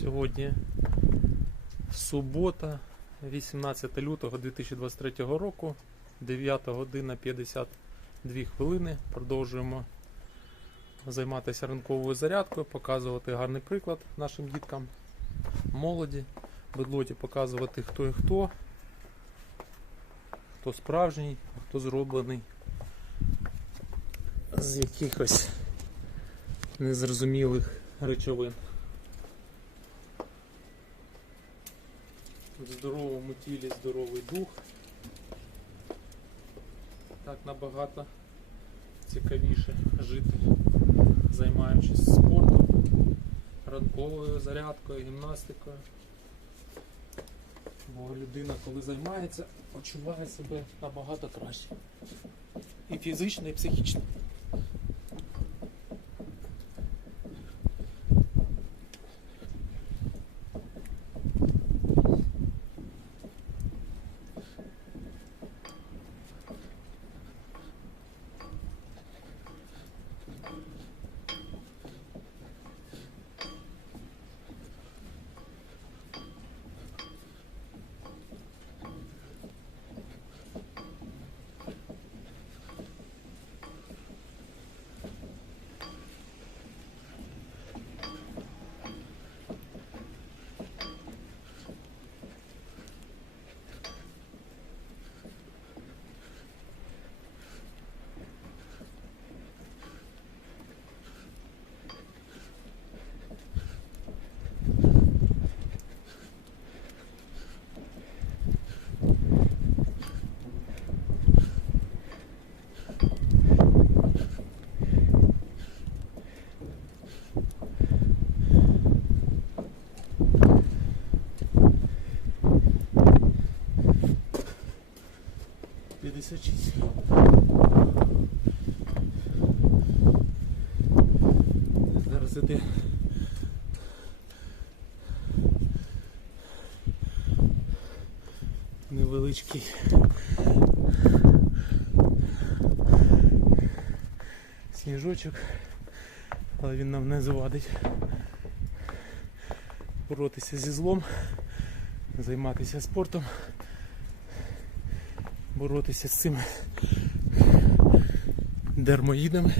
Сьогодні. Субота, 18 лютого 2023 року, 9 година 52 хвилини. Продовжуємо займатися ранковою зарядкою, показувати гарний приклад нашим діткам, молоді, бедлоті показувати хто і хто, хто справжній, хто зроблений. З якихось незрозумілих речовин. В здоровому тілі здоровий дух. Так набагато цікавіше жити, займаючись спортом, ранковою зарядкою, гімнастикою. Бо людина, коли займається, почуває себе набагато краще. І фізично, і психічно. П'ятдесят шість. Зараз іде. Невеличкий. Сніжочок, але він нам не завадить боротися зі злом, займатися спортом, боротися з цими дермоїдами,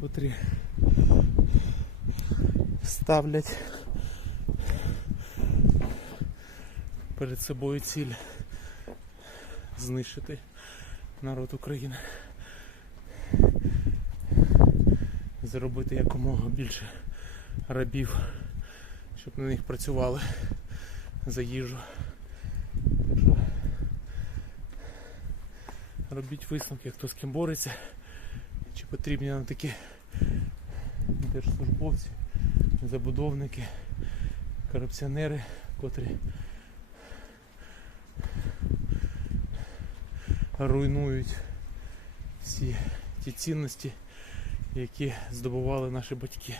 котрі ставлять перед собою ціль знищити народ України. Заробити якомога більше рабів, щоб на них працювали за їжу. Так що робіть висновки, хто з ким бореться, чи потрібні нам такі держслужбовці, забудовники, корупціонери, котрі руйнують всі ті цінності, які здобували наші батьки.